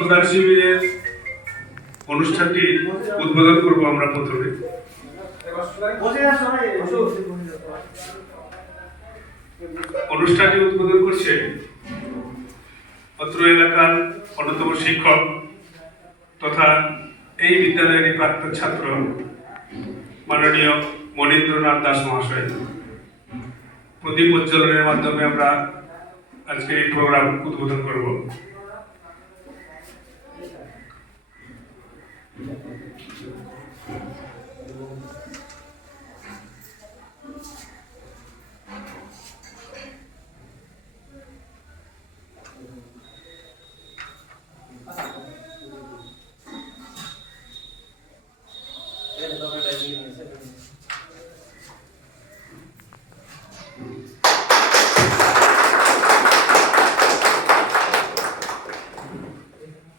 রক্তদান শিবিরের অনুষ্ঠানটি উদ্বোধন করব আমরা প্রথমে। অনুষ্ঠানটি উদ্বোধন করছে অত্র এলাকার অন্যতম শিক্ষক তথা এই বিদ্যালয়ের প্রাক্তন ছাত্র মাননীয় মনীন্দ্রনাথ দাস মহাশয়। প্রদীপ প্রজ্বলনের মাধ্যমে আমরা আজকে এই প্রোগ্রাম উদ্বোধন করব।